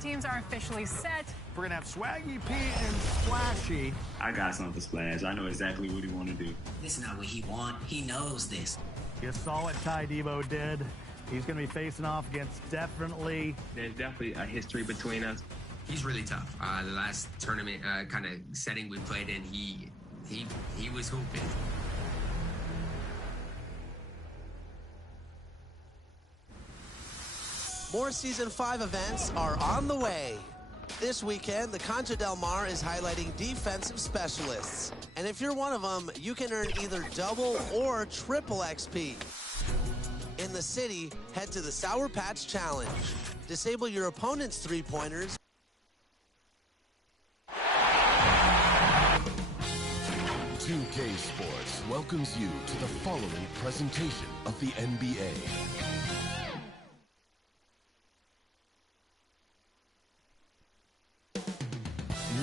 teams are officially set. We're going to have Swaggy P and Splashy. I got something for Splash. I know exactly what he want to do. This is not what he want. He knows this. You saw what Ty Debo did. He's going to be facing off against There's definitely a history between us. He's really tough. The last tournament kind of setting we played in, he was hooping. More Season 5 events are on the way. This weekend, the Concha Del Mar is highlighting defensive specialists. And if you're one of them, you can earn either double or triple XP. In the city, head to the Sour Patch Challenge. Disable your opponent's three-pointers. $2K Sports welcomes you to the following presentation of the NBA.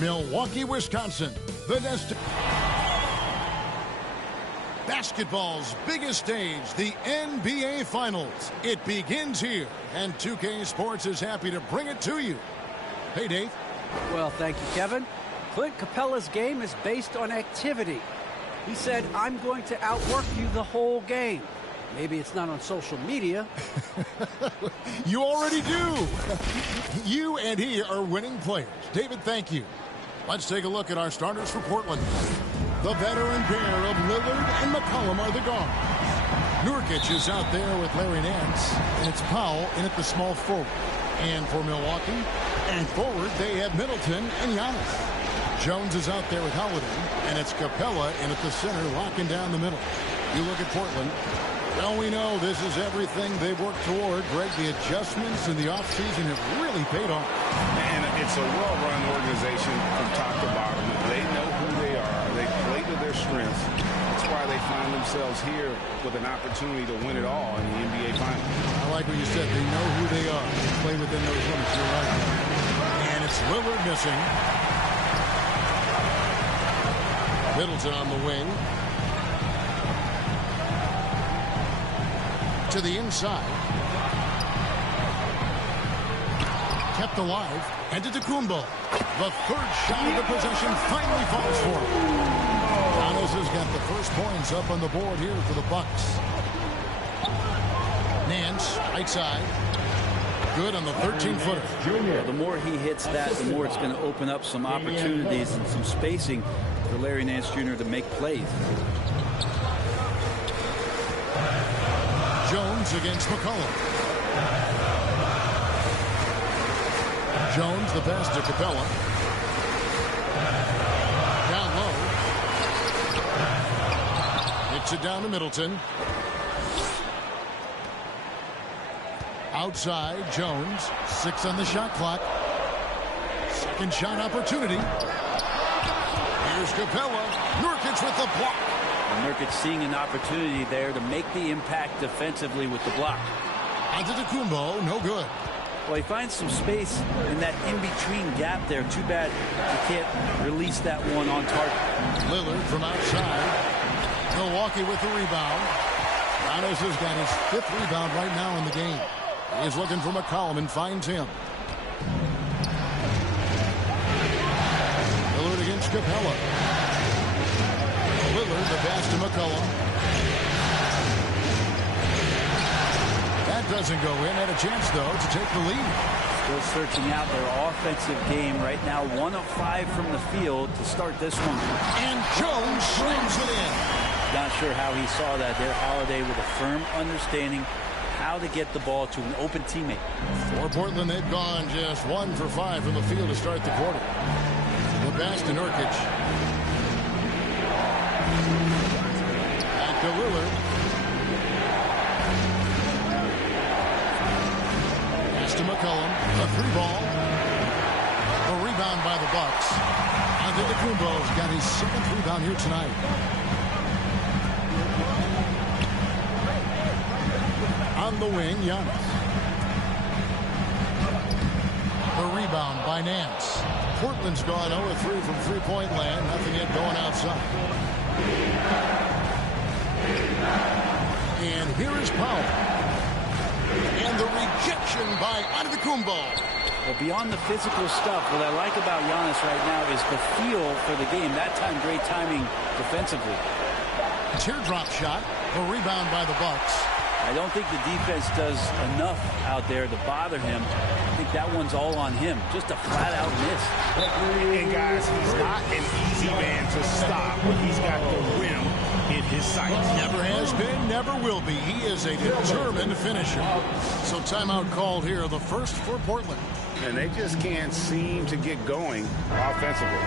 Milwaukee, Wisconsin, the basketball's biggest stage, the NBA Finals. It begins here, and 2K Sports is happy to bring it to you. Hey, Dave. Well, thank you, Kevin. Clint Capella's game is based on activity. He said, I'm going to outwork you the whole game. Maybe it's not on social media. You already do. You and he are winning players. David, thank you. Let's take a look at our starters for Portland. The veteran pair of Lillard and McCollum are the guards. Nurkic is out there with Larry Nance, and it's Powell in at the small forward. And for Milwaukee, and forward, they have Middleton and Giannis. Jones is out there with Holiday, and it's Capella in at the center, locking down the middle. You look at Portland. Well, we know this is everything they've worked toward. Greg, the adjustments in the offseason have really paid off. And it's a well-run organization from top to bottom. They know who they are. They play to their strengths. That's why they find themselves here with an opportunity to win it all in the NBA Finals. I like what you said. They know who they are. They play within those limits. You're right. And it's Lillard missing. Middleton on the wing. To the inside. Kept alive. And to Kumbo. The third shot of the possession finally falls for him. Giannis has got the first points up on the board here for the Bucks. Nance, right side. Good on the 13-footer. Well, the more he hits that, the more it's going to open up some opportunities and some spacing for Larry Nance Jr. to make plays. Jones against McCollum. Jones, the pass to Capella. Down low. Hits it down to Middleton. Outside, Jones. 6 on the shot clock. Second shot opportunity. Here's Capella. Nurkic with the block. And Nurkic seeing an opportunity there to make the impact defensively with the block. Antetokounmpo, no good. Well, he finds some space in that in-between gap there. Too bad he can't release that one on target. Lillard from outside. Milwaukee with the rebound. Giannis has got his 5th rebound right now in the game. He's looking for McCollum and finds him. Lillard against Capella. Lillard, the pass to McCollum. That doesn't go in. Had a chance, though, to take the lead. Still searching out their offensive game right now. 1 of 5 from the field to start this one. And Jones slams it in. Not sure how he saw that there. Holiday with a firm understanding how to get the ball to an open teammate. For Portland, they've gone just 1 for 5 from the field to start the quarter. The pass to Nurkic. Back to Lillard. Pass to McCollum. A 3-ball. A rebound by the Bucks. Antetokounmpo's got his 7th rebound here tonight. On the wing, Giannis. The rebound by Nance. Portland's gone 0-3 from three-point land. Nothing yet going outside. And here is Powell. And the rejection by Antetokounmpo. Well, beyond the physical stuff, what I like about Giannis right now is the feel for the game. That time, great timing defensively. Teardrop shot. The rebound by the Bucks. I don't think the defense does enough out there to bother him. I think that one's all on him. Just a flat-out miss. And, guys, he's not an easy man to stop when he's got the rim in his sights. Never has been, never will be. He is a determined finisher. So timeout called here, the first for Portland. And they just can't seem to get going offensively.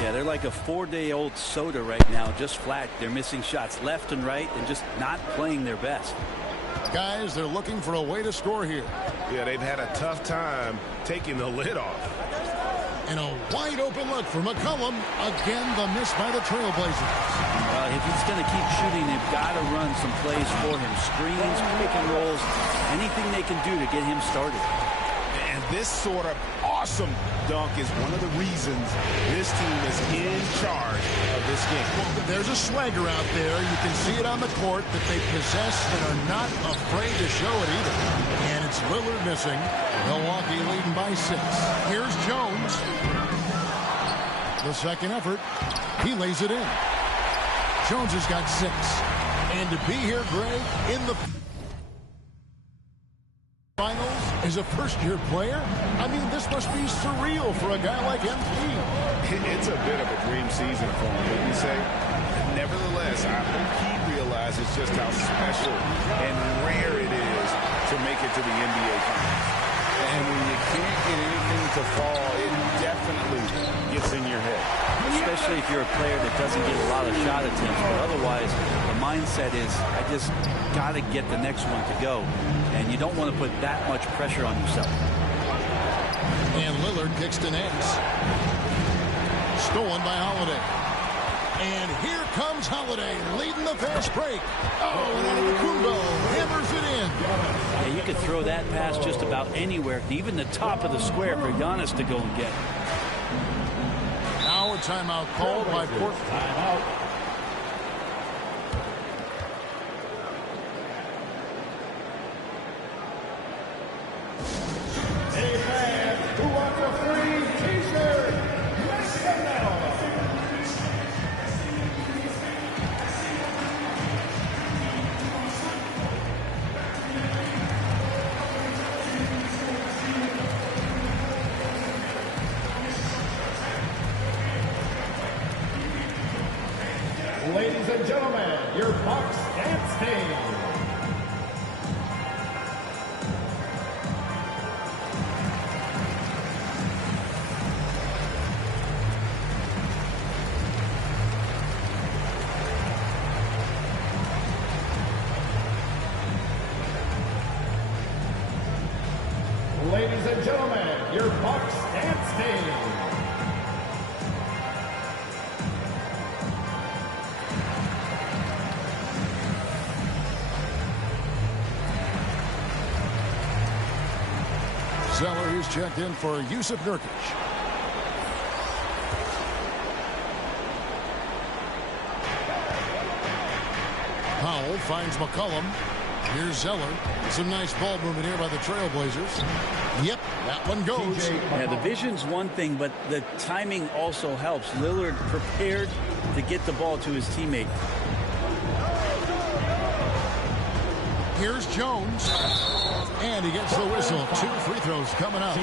Yeah, they're like a 4-day-old soda right now, just flat. They're missing shots left and right and just not playing their best. Guys, they're looking for a way to score here. Yeah, they've had a tough time taking the lid off. And a wide open look for McCollum. Again, the miss by the Trailblazers. If he's going to keep shooting, they've got to run some plays for him. Screens, pick and rolls, anything they can do to get him started. And this sort of awesome dunk is one of the reasons this team is in charge of this game. Well, there's a swagger out there. You can see it on the court that they possess and are not afraid to show it either. And it's Lillard missing. Milwaukee leading by 6. Here's Jones. The second effort. He lays it in. Jones has got 6. And to be here, Greg, in the finals as a first-year player, I mean, this must be surreal for a guy like MP. It's a bit of a dream season for him, wouldn't you say? Nevertheless, I hope he realizes just how special and rare it is to make it to the NBA Finals. And when you can't get anything to fall, it definitely gets in your head. Especially if you're a player that doesn't get a lot of shot attempts. But otherwise, the mindset is, I just got to get the next one to go. And you don't want to put that much pressure on yourself. And Lillard kicks to Nance. Stolen by Holiday. And here comes Holiday leading the fast break. Oh, and Antetokounmpo hammers it in. Yeah, you could throw that pass just about anywhere, even the top of the square for Giannis to go and get. Now a timeout called by Portland. Timeout. A fan who wants a free t-shirt, let them know. Ladies and gentlemen, your Bucks dance team. Ladies and gentlemen, your Bucks dance team. Zeller is checked in for Yusuf Nurkic. Powell finds McCollum. Here's Zeller. Some nice ball movement here by the Trailblazers. Yep, that one goes. Yeah, the vision's one thing, but the timing also helps. Lillard prepared to get the ball to his teammate. Here's Jones. And he gets the whistle. 2 free throws coming up.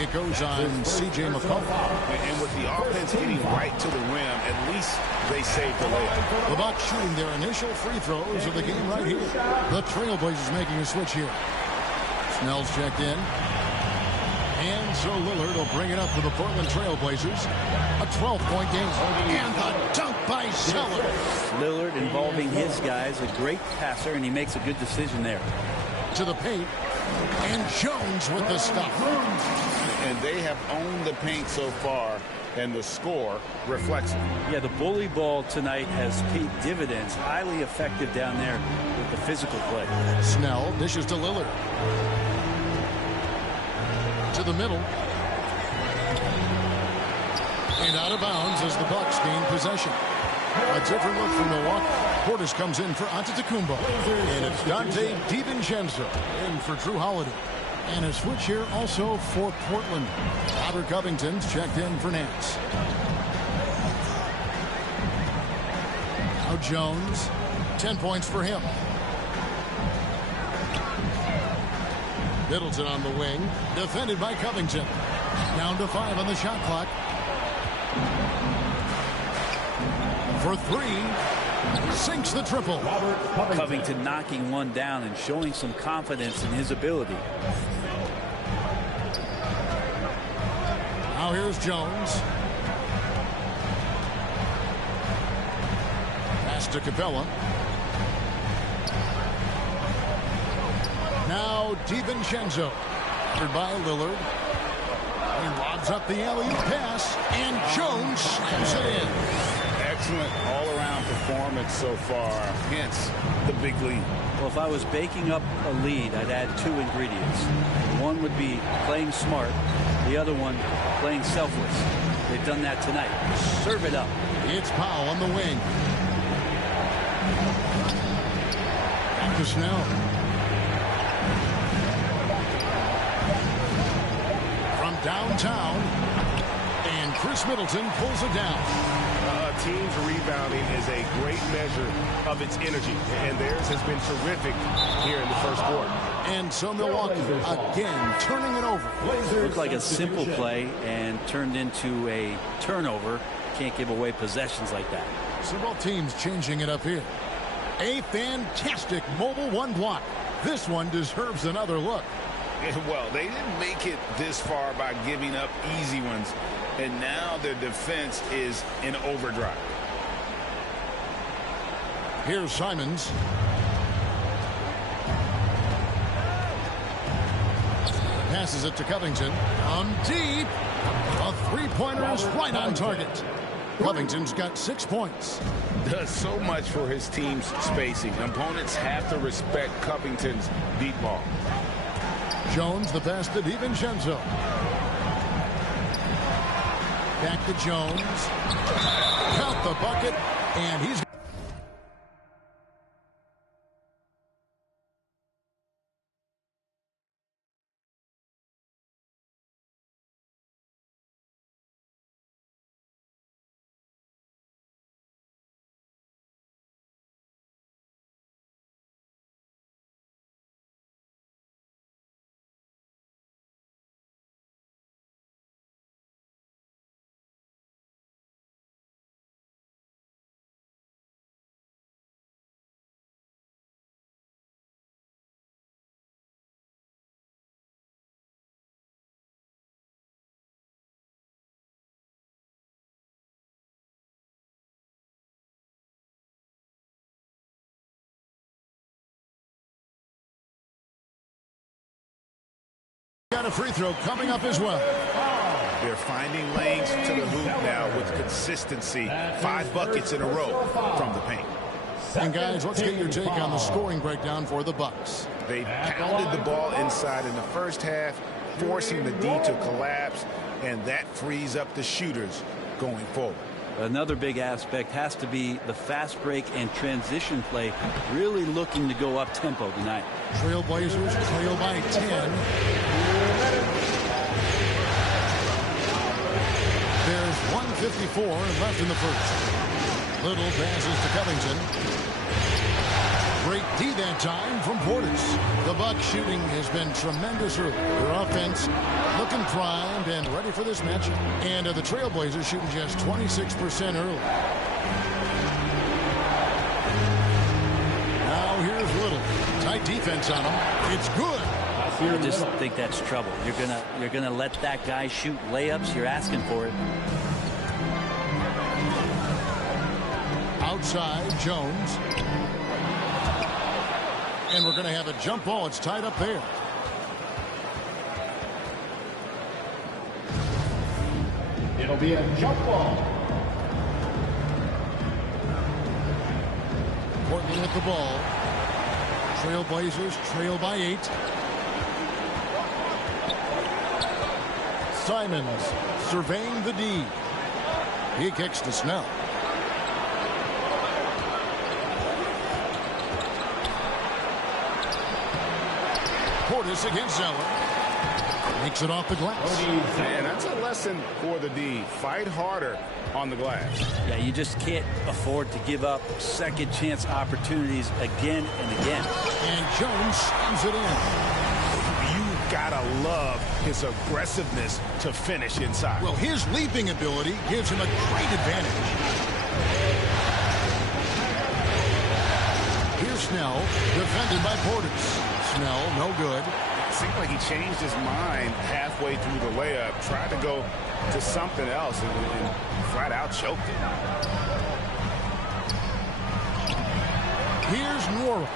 It goes on C.J. McCollum. And with the offense hitting right to the rim, at least they saved the layup. The Bucks shooting their initial free throws of the game right here. The Trailblazers making a switch here. Snell's checked in. And so Lillard will bring it up for the Portland Trailblazers. A 12-point game. And the dunk by Zeller. Lillard involving his guys, a great passer, and he makes a good decision there. To the paint. And Jones with the stop. And they have owned the paint so far, and the score reflects it. Yeah, the bully ball tonight has paid dividends. Highly effective down there with the physical play. Snell dishes to Lillard. To the middle. And out of bounds as the Bucks gain possession. A different look for Milwaukee. Portis comes in for Antetokounmpo. And it's Dante DiVincenzo in for Drew Holiday. And a switch here also for Portland. Robert Covington's checked in for Nance. Now Jones, 10 points for him. Middleton on the wing, defended by Covington. Down to 5 on the shot clock. For 3, sinks the triple. Covington knocking one down and showing some confidence in his ability. Now here's Jones. Pass to Capella. Now DiVincenzo. Covered by Lillard. He lobs up the alley-oop pass, and Jones slams it in. Excellent all-around performance so far, hence the big lead. Well, if I was baking up a lead, I'd add 2 ingredients. One would be playing smart. The other one, playing selfless. They've done that tonight. Serve it up. It's Powell on the wing. Back to Snell. From downtown, and Chris Middleton pulls it down. Team's rebounding is a great measure of its energy, and theirs has been terrific here in the first quarter. And so Milwaukee again turning it over. Looked like a simple play and turned into a turnover. Can't give away possessions like that. So both teams changing it up here. A fantastic mobile 1 block. This one deserves another look. Well, they didn't make it this far by giving up easy ones. And now their defense is in overdrive. Here's Simons. Passes it to Covington. Deep. A 3-pointer is right on target. Covington's got 6 points. Does so much for his team's spacing. Opponents have to respect Covington's deep ball. Jones, the pass to DiVincenzo. Back to Jones. Count the bucket, and he's... Got a free throw coming up as well. They're finding lanes to the hoop now with consistency. 5 buckets in a row from the paint. And guys, let's get your take on the scoring breakdown for the Bucks. They pounded the ball inside in the first half, forcing the D to collapse, and that frees up the shooters going forward. Another big aspect has to be the fast break and transition play, really looking to go up tempo tonight. Trailblazers trail by 10. There's 1:54 left in the first. Little passes to Covington. Great D that time from Portis. The Bucks shooting has been tremendous early. Their offense looking primed and ready for this matchup. And the Trailblazers shooting just 26% early. Now here's Little. Tight defense on him. It's good. I just think that's trouble. You're gonna let that guy shoot layups. You're asking for it. Outside, Jones. And we're going to have a jump ball. It's tied up there. It'll be a jump ball. Portland with the ball. Trailblazers trail by 8. Simons surveying the D. He kicks to Snell. Portis against Zeller. Makes it off the glass. And that's a lesson for the D. Fight harder on the glass. Yeah, you just can't afford to give up second chance opportunities again and again. And Jones slams it in. You gotta love his aggressiveness to finish inside. Well, his leaping ability gives him a great advantage. Here's Snell, defended by Portis. Snell, no good. It seemed like he changed his mind halfway through the layup, tried to go to something else, and flat out choked it. Here's Nwora.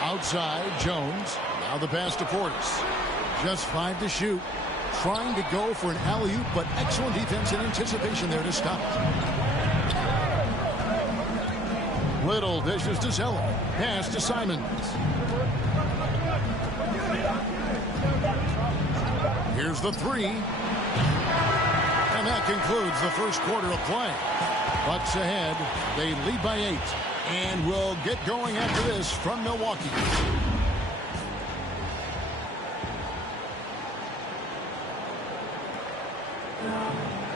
Outside, Jones. Now the pass to Portis. Just 5 to shoot. Trying to go for an alley-oop, but excellent defense and anticipation there to stop. Little dishes to Zeller. Pass to Simons. Here's the three. And that concludes the first quarter of play. Bucks ahead. They lead by 8. And we'll get going after this from Milwaukee.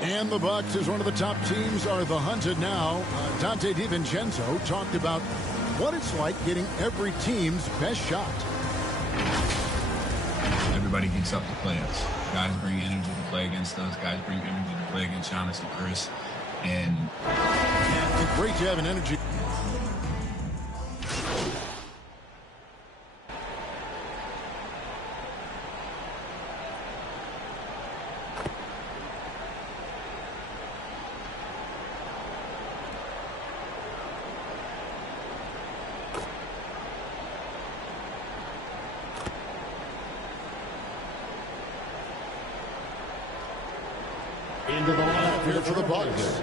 And the Bucks, as one of the top teams, are the hunted now. Dante DiVincenzo talked about what it's like getting every team's best shot. Everybody gets up to play us. Guys bring energy to play against us. Guys bring energy to play against Giannis and Chris. And great to have an energy. Into the lineup here for the Bucks.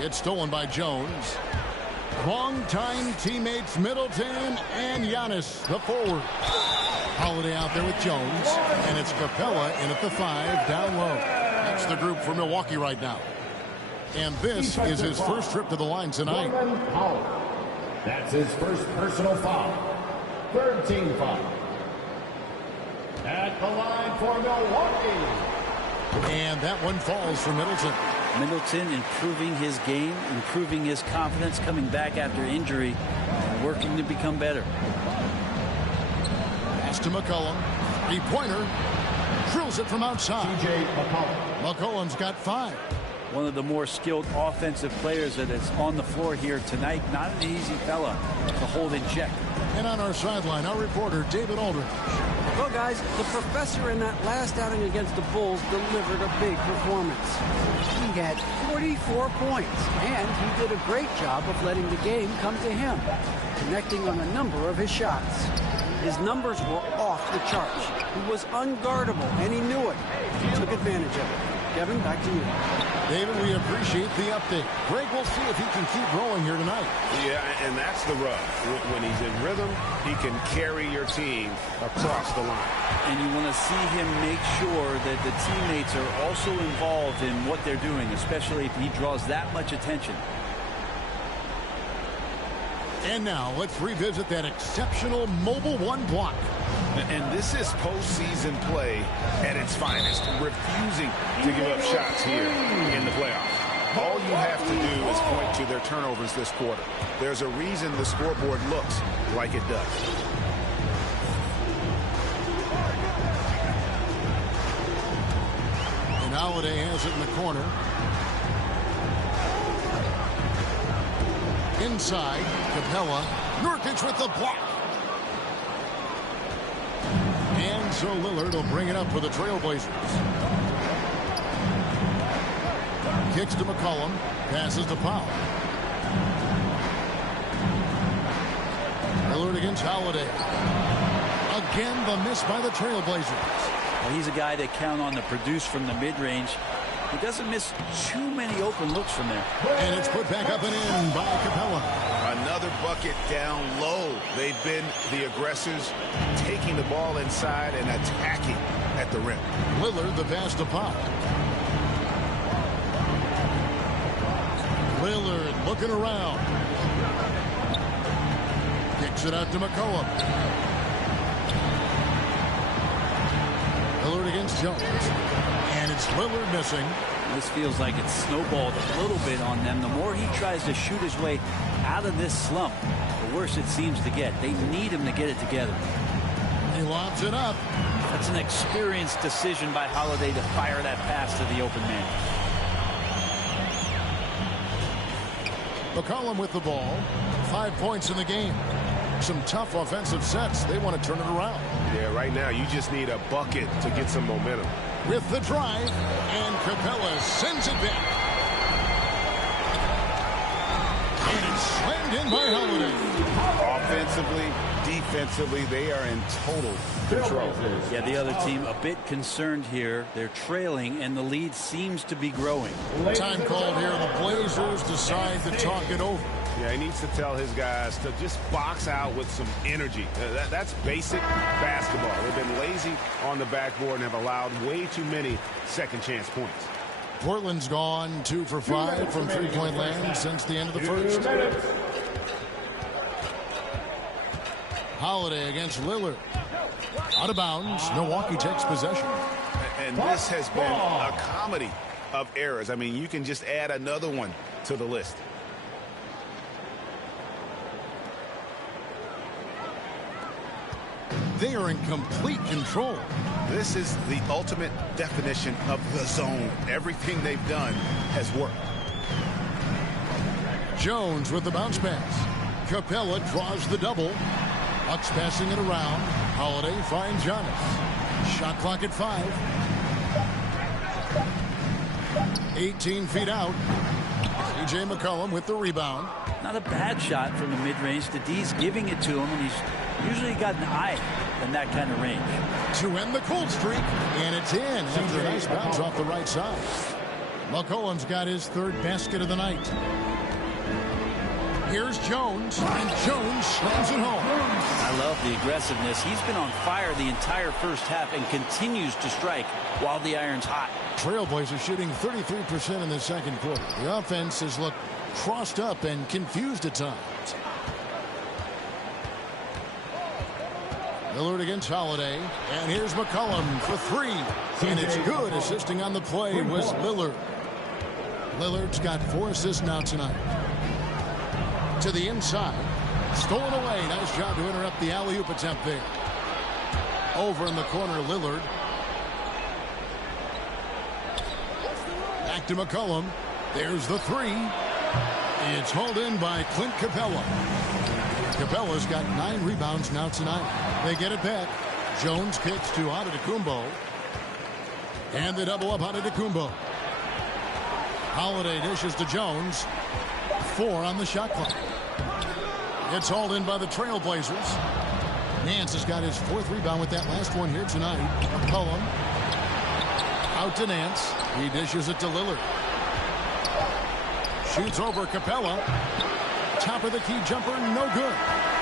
It's stolen by Jones. Long-time teammates Middleton and Giannis, the forward. Holiday out there with Jones, and it's Capella in at the 5, down low. That's the group for Milwaukee right now. And this is his first trip to the line tonight. That's his first personal foul. Third team foul. At the line for Milwaukee. And that one falls for Middleton. Middleton improving his game, improving his confidence, coming back after injury, and working to become better. Pass to McCollum. Three-pointer. Drills it from outside. TJ McCollum. McCollum's got 5. One of the more skilled offensive players that is on the floor here tonight. Not an easy fella to hold in check. And on our sideline, our reporter, David Aldridge. Well, guys, the professor in that last outing against the Bulls delivered a big performance. He had 44 points, and he did a great job of letting the game come to him, connecting on a number of his shots. His numbers were off the charts. He was unguardable, and he knew it. He took advantage of it. Kevin, back to you. David, we appreciate the update. Greg, we'll see if he can keep rolling here tonight. Yeah, and that's the rub. When he's in rhythm, he can carry your team across the line. And you want to see him make sure that the teammates are also involved in what they're doing, especially if he draws that much attention. And now let's revisit that exceptional Mobile One block. And this is postseason play at its finest, refusing to give up shots here in the playoffs. All you have to do is point to their turnovers this quarter. There's a reason the scoreboard looks like it does. And Holiday has it in the corner. Inside, Capella. Nurkic with the block. And so Lillard will bring it up for the Trailblazers. Kicks to McCollum. Passes to Powell. Lillard against Holiday. Again, the miss by the Trailblazers. Well, he's a guy that count on to produce from the mid-range. He doesn't miss too many open looks from there. And it's put back up and in by Capella. Another bucket down low. They've been the aggressors, taking the ball inside and attacking at the rim. Lillard, the pass to Pop. Lillard looking around. Kicks it out to McCollum. Lillard against Jones. And it's Lillard missing. This feels like it's snowballed a little bit on them. The more he tries to shoot his way out of this slump, the worse it seems to get. They need him to get it together. He lobs it up. That's an experienced decision by Holiday to fire that pass to the open man. McCollum with the ball. 5 points in the game. Some tough offensive sets. They want to turn it around. Yeah, right now you just need a bucket to get some momentum. With the drive, and Capella sends it back. And it's slammed in by Holiday. Offensively, defensively, they are in total control. Yeah, the other team a bit concerned here. They're trailing, and the lead seems to be growing. Time called here. The Blazers decide to talk it over. Yeah, he needs to tell his guys to just box out with some energy. That's basic basketball. They've been lazy on the backboard and have allowed way too many second chance points. Portland's gone 2 for 5 from three-point land since the end of the first. Holiday against Lillard. Out of bounds. Milwaukee takes possession. And this has been a comedy of errors. I mean, you can just add another one to the list. They are in complete control. This is the ultimate definition of the zone. Everything they've done has worked. Jones with the bounce pass. Capella draws the double. Bucks passing it around. Holiday finds Giannis. Shot clock at 5. 18 feet out. C.J. McCollum with the rebound. Not a bad shot from the mid-range. The D's giving it to him, and he's usually got an eye in that kind of range. To end the cold streak, and it's in after a nice bounce off the right side. McCollum's got his 3rd basket of the night. Here's Jones, and Jones slams it home. I love the aggressiveness. He's been on fire the entire first half and continues to strike while the iron's hot. Trailblazers shooting 33% in the second quarter. The offense has looked crossed up and confused at times. Lillard against Holiday, and here's McCollum for 3. And it's good. Assisting on the play was Lillard. Lillard's got 4 assists now tonight. To the inside. Stolen away. Nice job to interrupt the alley-oop attempt there. Over in the corner, Lillard. Back to McCollum. There's the 3. It's hauled in by Clint Capella. Capella's got 9 rebounds now tonight. They get it back. Jones kicks to Antetokounmpo. And they double up Antetokounmpo. Holiday dishes to Jones. 4 on the shot clock. It's hauled in by the Trailblazers. Nance has got his 4th rebound with that last one here tonight. McCollum. Out to Nance. He dishes it to Lillard. Shoots over Capella. Top of the key jumper, no good.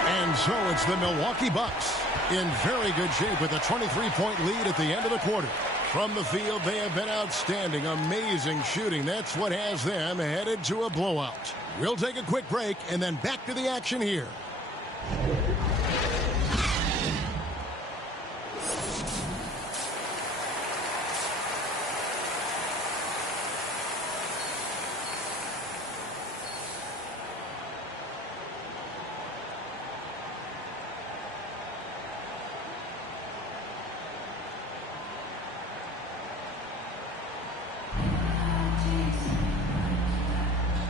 And so it's the Milwaukee Bucks in very good shape with a 23-point lead at the end of the quarter. From the field, they have been outstanding. Amazing shooting. That's what has them headed to a blowout. We'll take a quick break and then back to the action here.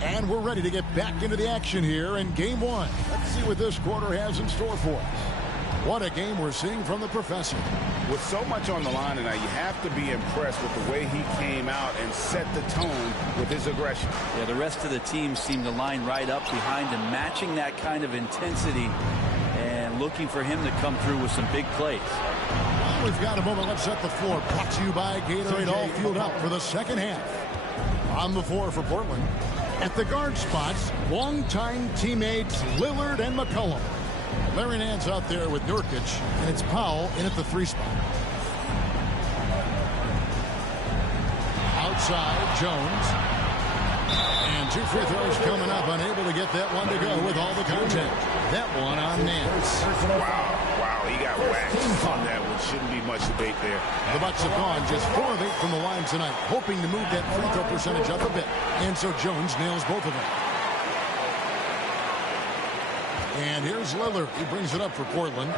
And we're ready to get back into the action here in Game 1. Let's see what this quarter has in store for us. What a game we're seeing from the professor. With so much on the line tonight, you have to be impressed with the way he came out and set the tone with his aggression. Yeah, the rest of the team seemed to line right up behind him, matching that kind of intensity and looking for him to come through with some big plays. Well, we've got a moment. Let's set the floor. Brought to you by Gatorade, all fueled up for the second half. On the floor for Portland. At the guard spots, longtime teammates Lillard and McCollum. Larry Nance out there with Nurkic, and it's Powell in at the 3 spot. Outside, Jones. And 2 free throws coming up, unable to get get that one to go with all the contact. That one on Nance. Wow, he got whacked on that one. Shouldn't be much debate there. The Bucks have gone just 4 of 8 from the line tonight, hoping to move that free throw percentage up a bit. And so Jones nails both of them. And here's Lillard. He brings it up for Portland.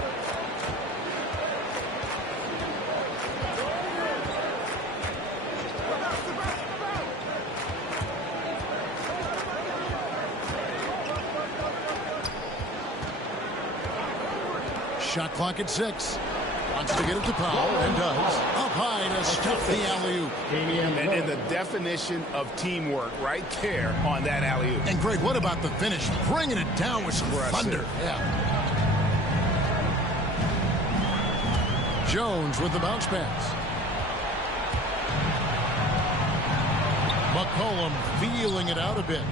Shot clock at 6. Wants to get it to Powell, and does. Up high to stuff the alley-oop. And the definition of teamwork right there on that alley-oop. And Greg, what about the finish? Bringing it down with some thunder. Yeah. Jones with the bounce pass. McCollum feeling it out a bit.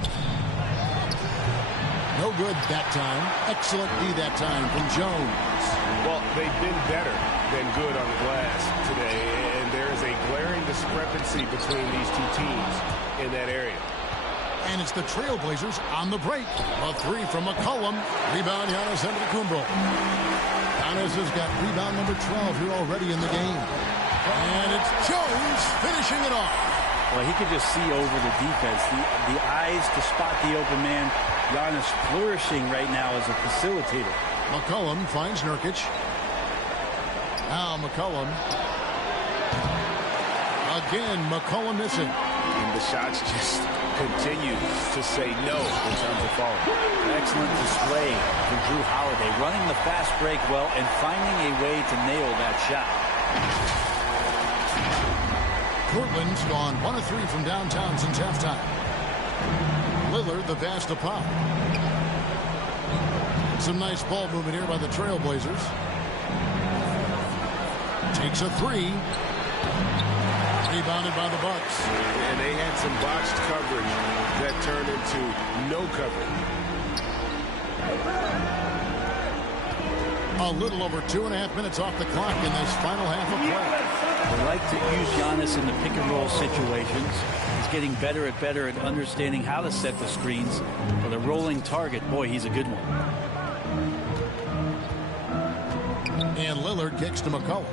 No good that time. Excellent D that time from Jones. Well, they've been better than good on the glass today, and there is a glaring discrepancy between these two teams in that area. And it's the Trailblazers on the break. A 3 from McCollum. Rebound, Giannis Antetokounmpo. Giannis has got rebound number 12 here already in the game. And it's Jones finishing it off. Well, he could just see over the defense. The eyes to spot the open man. Giannis flourishing right now as a facilitator. McCollum finds Nurkic. Now McCollum. Again, McCollum missing. And the shots just continue to say no in terms of falling. Excellent display from Drew Holiday. Running the fast break well and finding a way to nail that shot. Portland's gone 1 of 3 from downtown since halftime. Lillard, the pass to Pop. Some nice ball movement here by the Trailblazers. Takes a 3. Rebounded by the Bucks. And they had some botched coverage that turned into no coverage. A little over 2.5 minutes off the clock in this final half of play. They like to use Giannis in the pick and roll situations. He's getting better at understanding how to set the screens. For the rolling target, boy, he's a good one. And Lillard kicks to McCollum.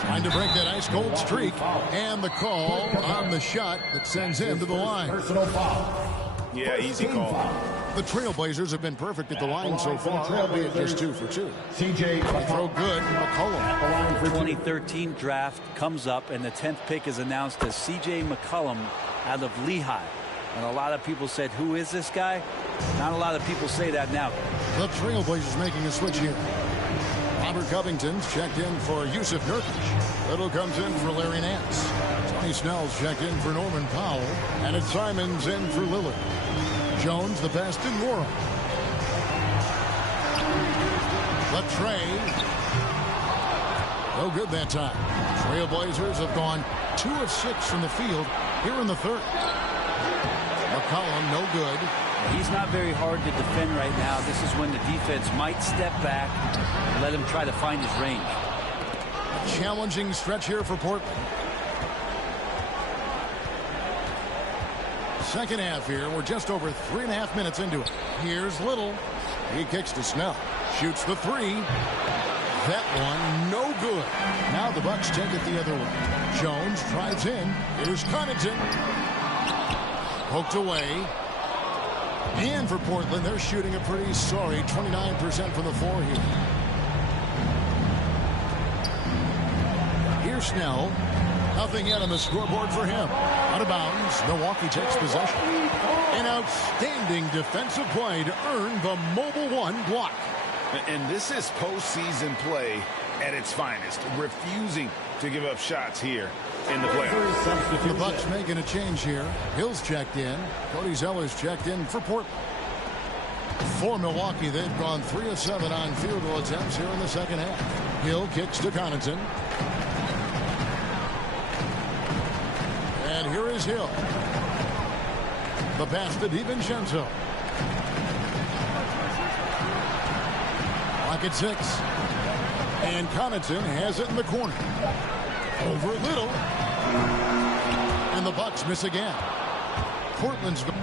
Trying to break that ice-cold streak. And the call on the shot that sends him to the line. Personal foul. Yeah, easy call. The Trailblazers have been perfect at the line so far, albeit just 2 for 2. CJ throw good, McCollum. The 2013 draft comes up, and the 10th pick is announced as C.J. McCollum out of Lehigh. And a lot of people said, who is this guy? Not a lot of people say that now. The Trailblazers making a switch here. Robert Covington's checked in for Yusuf Nurkic. Little comes in for Larry Nance. Tony Snell's checked in for Norman Powell. And it's Simons in for Lillard. Jones, the best in world. The tray. No good that time. Trailblazers have gone 2 of 6 from the field here in the third. McCollum, no good. He's not very hard to defend right now. This is when the defense might step back and let him try to find his range. A challenging stretch here for Portland. Second half here. We're just over 3.5 minutes into it. Here's Little. He kicks to Snell. Shoots the 3. That one, no good. Now the Bucks take it the other way. Jones drives in. Here's Connaughton. Poked away. And for Portland, they're shooting a pretty sorry 29% from the floor here. Here's Snell. Nothing yet on the scoreboard for him. Out of bounds. Milwaukee takes possession. An outstanding defensive play to earn the Mobile One block. And this is postseason play at its finest. Refusing to give up shots here in the playoffs. The Bucks making a change here. Hill's checked in. Cody Zeller's checked in for Portland. For Milwaukee, they've gone 3 of 7 on field goal attempts here in the second half. Hill kicks to Connaughton. And here is Hill. The pass to DiVincenzo. Clock at 6. And Connaughton has it in the corner. Over Little. And the Bucks miss again. Portland's going.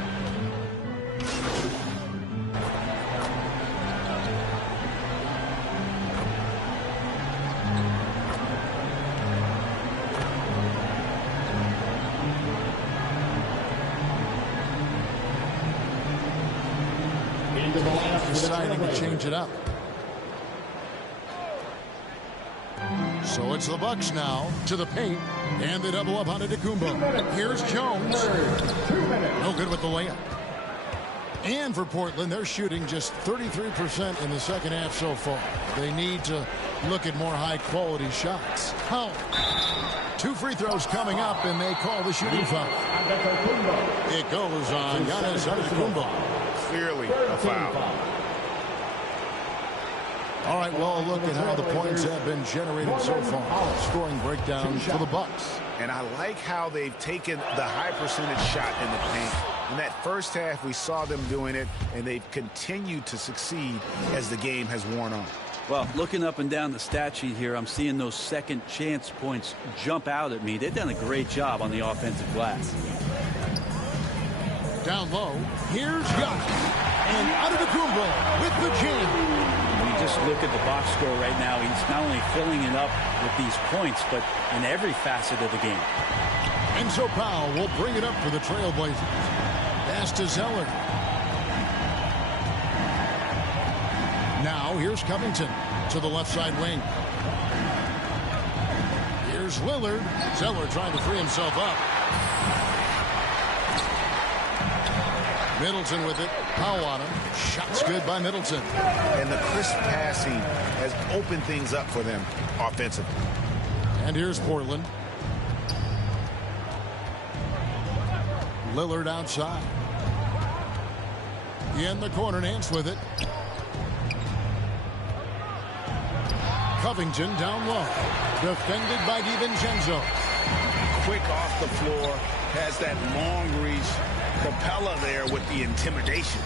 Deciding to change it up. So it's the Bucks now to the paint, and they double up on Antetokounmpo. Here's Jones. No good with the layup. And for Portland, they're shooting just 33% in the second half so far. They need to look at more high-quality shots. Powell. 2 free throws coming up, and they call the shooting foul. It goes on Giannis Antetokounmpo. Clearly a foul. All right, well, look at how the points have been generated so far. Scoring breakdown for the Bucks. And I like how they've taken the high percentage shot in the paint. In that first half, we saw them doing it, and they've continued to succeed as the game has worn on. Well, looking up and down the stat sheet here, I'm seeing those second chance points jump out at me. They've done a great job on the offensive glass. Down low, here's Giannis. And Antetokounmpo with the jam. When you just look at the box score right now, he's not only filling it up with these points, but in every facet of the game. And so Powell will bring it up for the Trailblazers. Pass to Zeller. Now here's Covington to the left side wing. Here's Lillard. Zeller trying to free himself up. Middleton with it. Powell on him. Shots good by Middleton. And the crisp passing has opened things up for them offensively. And here's Portland. Lillard outside. In the corner, Nance with it. Covington down low. Defended by DiVincenzo. Quick off the floor. Has that long reach. Capella there with the intimidation.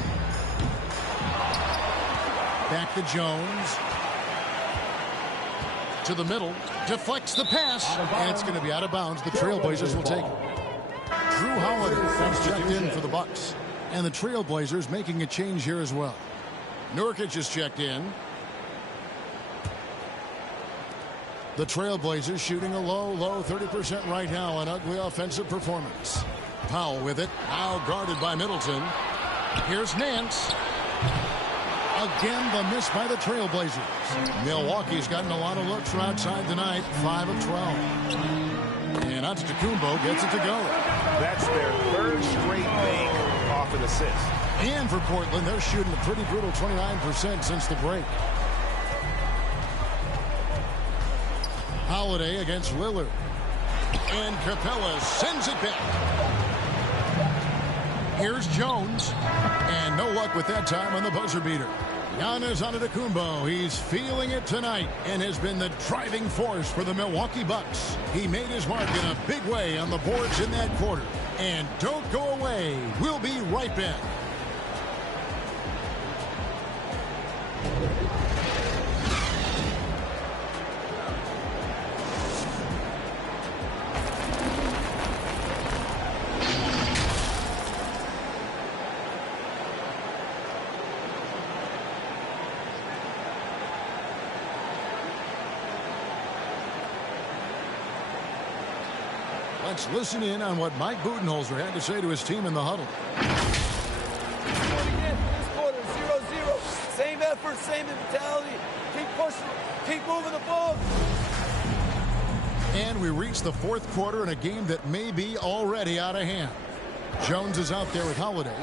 Back to Jones. To the middle. Deflects the pass. And it's going to be out of bounds. The Trailblazers will take it. Drew Holiday has checked in for the Bucks. And the Trailblazers making a change here as well. Nurkic is checked in. The Trailblazers shooting a low 30% right now. An ugly offensive performance. Powell with it. Now guarded by Middleton. Here's Nance. Again, the miss by the Trailblazers. Milwaukee's gotten a lot of looks from outside tonight. 5 of 12. And Antetokounmpo gets it to go. That's their third straight bank off an assist. And for Portland, they're shooting a pretty brutal 29% since the break. Holiday against Lillard. And Capella sends it back. Here's Jones. And no luck with that time on the buzzer beater. Giannis Antetokounmpo, he's feeling it tonight and has been the driving force for the Milwaukee Bucks. He made his mark in a big way on the boards in that quarter. And don't go away. We'll be right back. Let's listen in on what Mike Budenholzer had to say to his team in the huddle. This quarter, 0-0. Same effort, same mentality. Keep pushing, keep moving the ball. And we reach the fourth quarter in a game that may be already out of hand. Jones is out there with Holiday.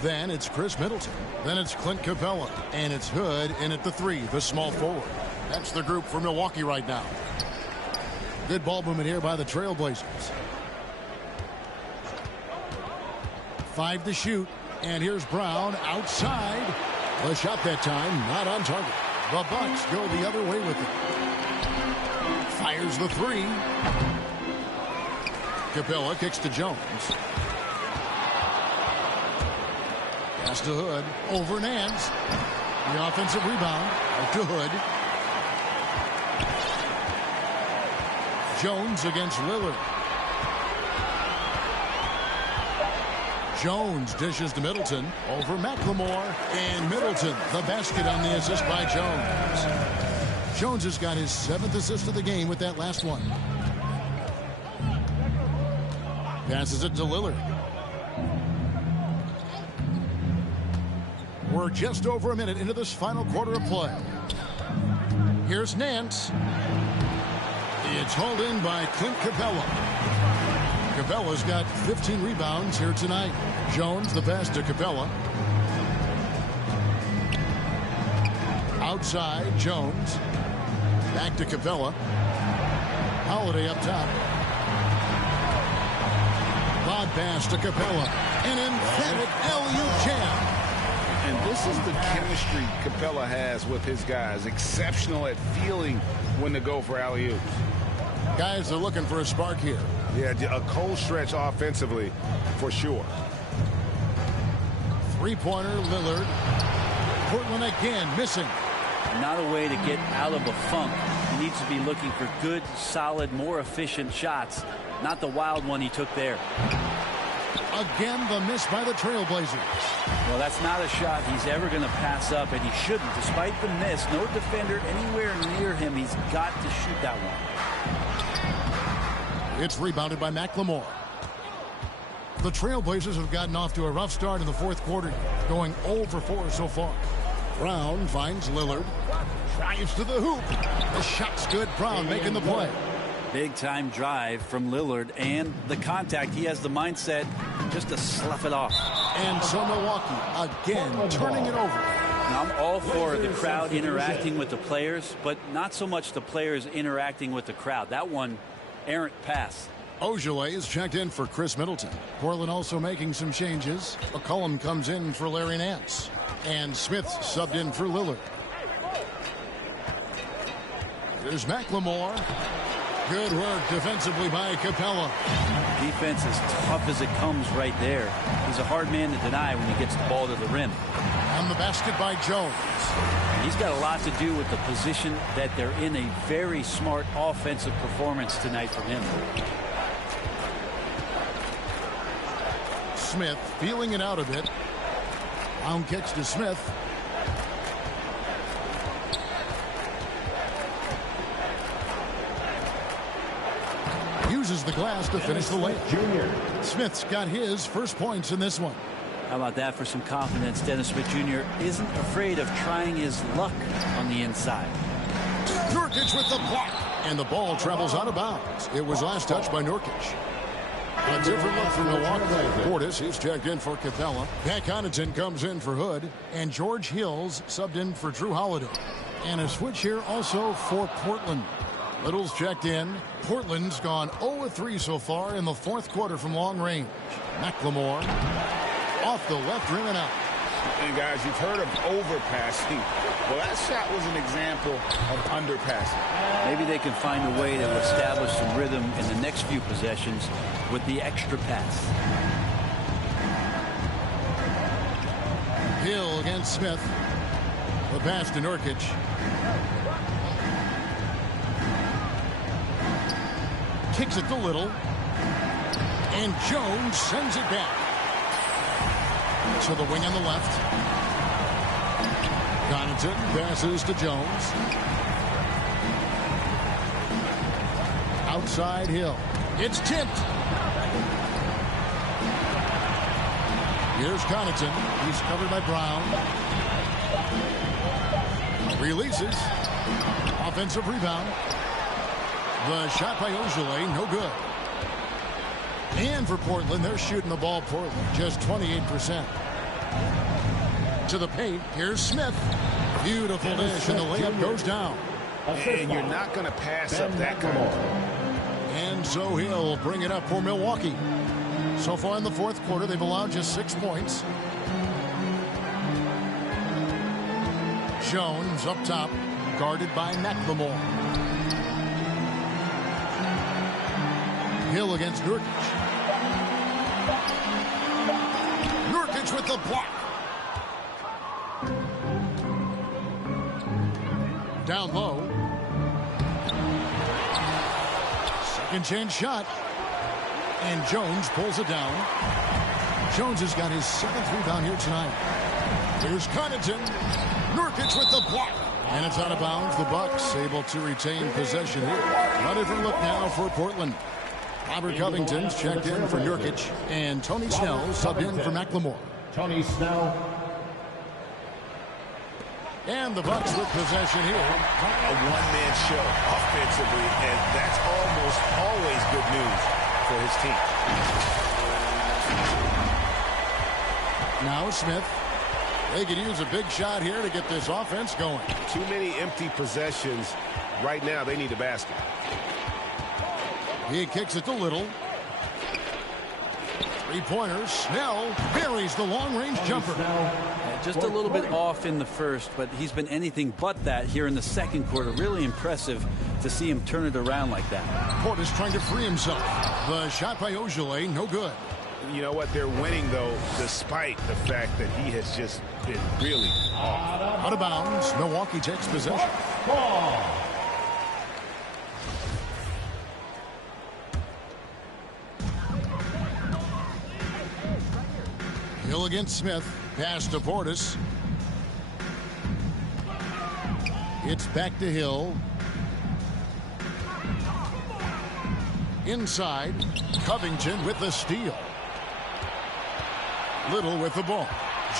Then it's Chris Middleton. Then it's Clint Capella. And it's Hood in at the 3, the small forward. That's the group for Milwaukee right now. Good ball movement here by the Trailblazers. 5 to shoot. And here's Brown outside. The shot that time not on target. The Bucks go the other way with it. Fires the 3. Capella kicks to Jones. Pass to Hood. Over Nance. The offensive rebound. To Hood. Jones against Lillard. Jones dishes to Middleton over McLemore, and Middleton the basket on the assist by Jones. Jones has got his 7th assist of the game with that last one. Passes it to Lillard. We're just over a minute into this final quarter of play. Here's Nance. It's hauled in by Clint Capella. Capella's got 15 rebounds here tonight. Jones the pass to Capella. Outside, Jones. Back to Capella. Holiday up top. Lob pass to Capella. An emphatic LU jam. And this is the chemistry Capella has with his guys. Exceptional at feeling when to go for alley-oops. Guys are looking for a spark here. Yeah, a cold stretch offensively for sure. Three-pointer, Lillard. Portland again missing. Not a way to get out of a funk. He needs to be looking for good, solid, more efficient shots. Not the wild one he took there. Again, the miss by the Trailblazers. Well, that's not a shot he's ever going to pass up, and he shouldn't. Despite the miss, no defender anywhere near him. He's got to shoot that one. It's rebounded by McLemore. The Trailblazers have gotten off to a rough start in the fourth quarter, going 0 for 4 so far. Brown finds Lillard. Drives to the hoop. The shot's good. Brown making the play. Big time drive from Lillard, and the contact. He has the mindset just to slough it off. And so Milwaukee again turning it over. Now, I'm all for the crowd interacting with the players, but not so much the players interacting with the crowd. That one, errant pass. Ogilvy is checked in for Chris Middleton. Portland also making some changes. McCollum comes in for Larry Nance. And Smith subbed in for Lillard. There's McLemore. Good work defensively by Capella. Defense as tough as it comes right there. He's a hard man to deny when he gets the ball to the rim. On the basket by Jones. He's got a lot to do with the position that they're in. A very smart offensive performance tonight from him. Smith feeling it out a bit. Round kicks to Smith. Uses the glass to finish the layup. Jr. Smith's got his first points in this one. How about that for some confidence? Dennis Smith Jr. isn't afraid of trying his luck on the inside. Nurkic with the block. And the ball travels out of bounds. It was last touched by Nurkic. A different look for Milwaukee. Portis is checked in for Capella. Pat Connaughton comes in for Hood. And George Hills subbed in for Drew Holiday. And a switch here also for Portland. Little's checked in. Portland's gone 0-3 so far in the fourth quarter from long range. McLemore off the left rim and out. And guys, you've heard of overpassing. Well, that shot was an example of underpassing. Maybe they can find a way to establish some rhythm in the next few possessions with the extra pass. Hill against Smith. The pass to Nurkic. Kicks it to Little. And Jones sends it back. To the wing on the left. Connaughton passes to Jones. Outside Hill. It's tipped. Here's Connaughton. He's covered by Brown. Releases. Offensive rebound. The shot by Ogilvy, no good. And for Portland, they're shooting the ball poorly, just 28%. To the paint, here's Smith. Beautiful dish, and the layup goes down. And you're not going to pass up that kind of play. And so he'll bring it up for Milwaukee. So far in the fourth quarter, they've allowed just 6 points. Jones up top, guarded by McLemore. Hill against Nurkic. Nurkic with the block. Down low. Second chance shot. And Jones pulls it down. Jones has got his 7th rebound here tonight. Here's Connaughton. Nurkic with the block. And it's out of bounds. The Bucks able to retain possession here. A different look now for Portland. Robert Covington's checked in for Nurkic. And Tony Snell subbed in for McLemore. Tony Snell. And the Bucks with possession here. A one-man show offensively, and that's almost always good news for his team. Now Smith. They could use a big shot here to get this offense going. Too many empty possessions. Right now, they need a basket. He kicks it to Little. Three-pointer. Snell buries the long-range jumper. Just a little bit off in the first, but he's been anything but that here in the second quarter. Really impressive to see him turn it around like that. Portis trying to free himself. The shot by Ojeleye, no good. You know what? They're winning, though, despite the fact that he has just been really off. Out of bounds. Milwaukee takes possession. Hill against Smith. Pass to Portis. It's back to Hill. Inside. Covington with the steal. Little with the ball.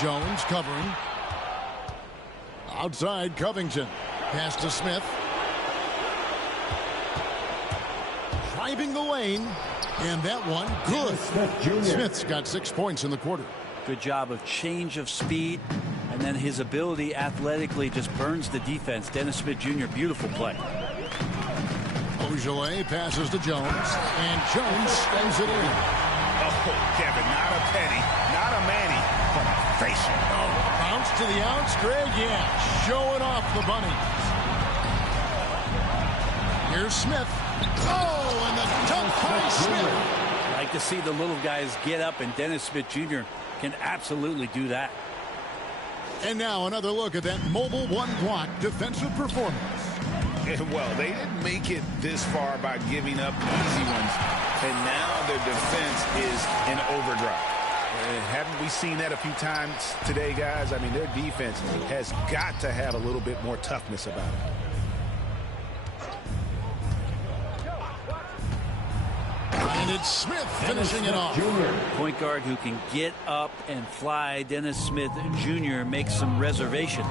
Jones covering. Outside Covington. Pass to Smith. Driving the lane. And that one good. Smith's got 6 points in the quarter. Good job of change of speed. And then his ability athletically just burns the defense. Dennis Smith Jr., beautiful play. Ojeleye passes to Jones. And Jones spins it in. Oh, Kevin, not a penny, not a Manny, but a facial. Oh, bounce to the ounce, Greg. Yeah, showing off the bunny. Here's Smith. Oh, and the dunk by Smith. Like to see the little guys get up, and Dennis Smith Jr. can absolutely do that. And now another look at that mobile one-block defensive performance. Well, they didn't make it this far by giving up easy ones. And now their defense is in overdrive. Haven't we seen that a few times today, guys? I mean, their defense has got to have a little bit more toughness about it. And it's Smith finishing it off. Point guard who can get up and fly. Dennis Smith Jr. makes some reservations.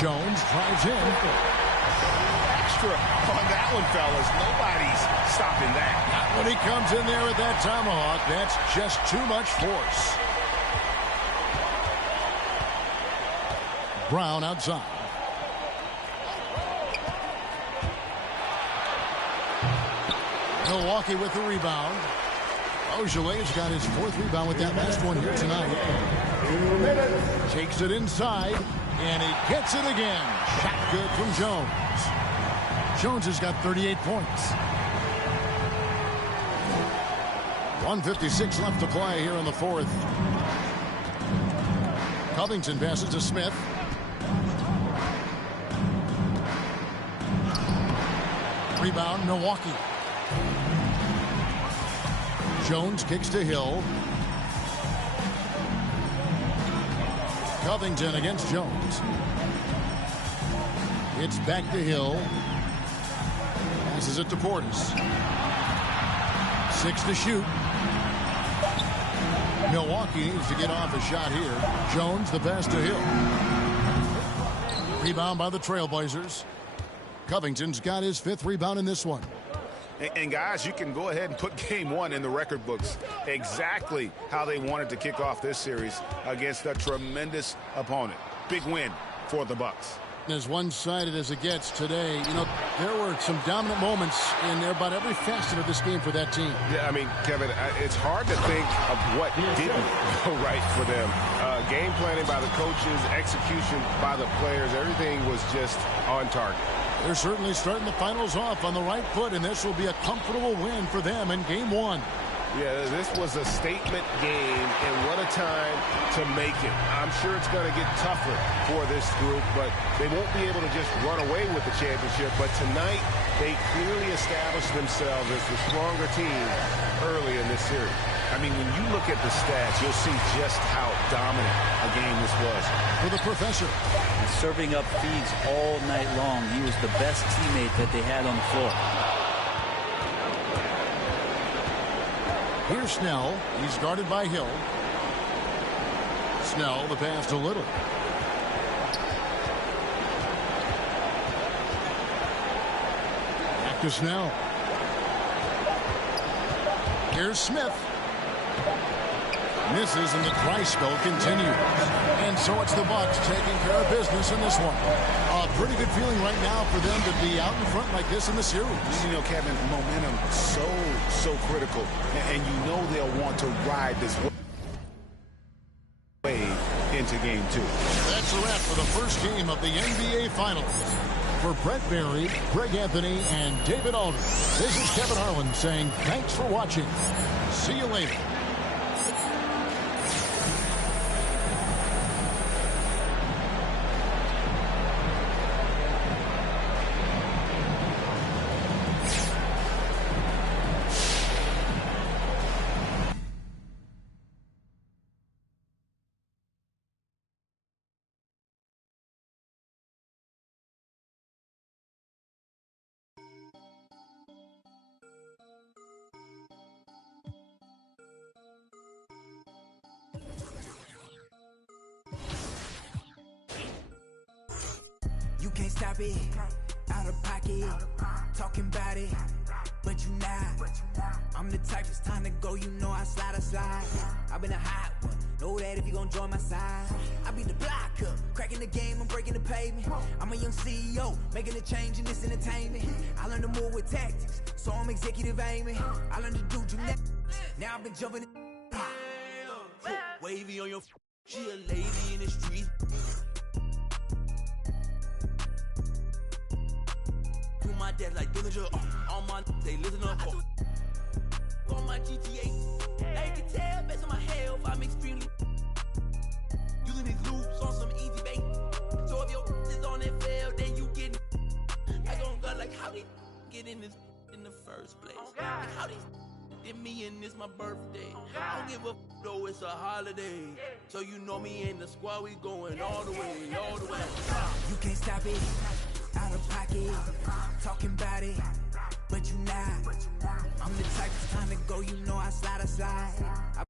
Jones drives in. Extra on that one, fellas. Nobody's stopping that. Not when he comes in there with that tomahawk. That's just too much force. Brown outside. Milwaukee with the rebound. Ojeleye's got his 4th rebound with that last one here tonight. Takes it inside, and he gets it again. Shot good from Jones. Jones has got 38 points. 1:56 left to play here in the 4th. Covington passes to Smith. Rebound, Milwaukee. Jones kicks to Hill. Covington against Jones. It's back to Hill. Passes it to Portis. 6 to shoot. Milwaukee needs to get off a shot here. Jones the pass to Hill. Rebound by the Trailblazers. Covington's got his 5th rebound in this one. And guys, you can go ahead and put game 1 in the record books. Exactly how they wanted to kick off this series against a tremendous opponent. Big win for the Bucks. As one-sided as it gets today, you know, there were some dominant moments in about every facet of this game for that team. Yeah, I mean, Kevin, it's hard to think of what didn't go right for them. Game planning by the coaches, execution by the players, everything was just on target. They're certainly starting the finals off on the right foot, and this will be a comfortable win for them in game 1. Yeah, this was a statement game, and what a time to make it. I'm sure it's going to get tougher for this group, but they won't be able to just run away with the championship. But tonight, they clearly established themselves as the stronger team early in this series. I mean, when you look at the stats, you'll see just how dominant a game this was. For the professor. And serving up feeds all night long. He was the best teammate that they had on the floor. Here's Snell. He's guarded by Hill. Snell, the pass to Little. Back to Snell. Here's Smith. Misses, and the dry spell continues. And so it's the Bucks taking care of business in this one. A pretty good feeling right now for them to be out in front like this in the series. You know, Kevin, momentum so critical. And you know they'll want to ride this wave into game 2. That's a wrap for the first game of the NBA Finals. For Brett Barry, Greg Anthony, and David Aldridge, this is Kevin Harlan saying thanks for watching. See you later. You can't stop it, out of pocket, talking about it, but you not. I'm the type, it's time to go, you know I slide. I've been a hot one, know that if you gon' join my side. I be the blocker, cracking the game, I'm breaking the pavement. I'm a young CEO, making a change in this entertainment. I learned to move with tactics, so I'm executive aiming. I learned to do gymnastics, now I've been jumping in. Wavy on your she a lady in the street. My dad like Dillinger, all my they listen up. On my GTA, they can tell based on my health, I'm extremely using these loops on some easy bait. So if your is on that fail, then you get. I gon' go like how they get in this in the first place. Like how they did me and this my birthday. I don't give a though it's a holiday. So you know me in the squad, we going all the way. You can't stop it. Out of pocket, talking about it, but you not. I'm the type, it's time to go, you know I slide.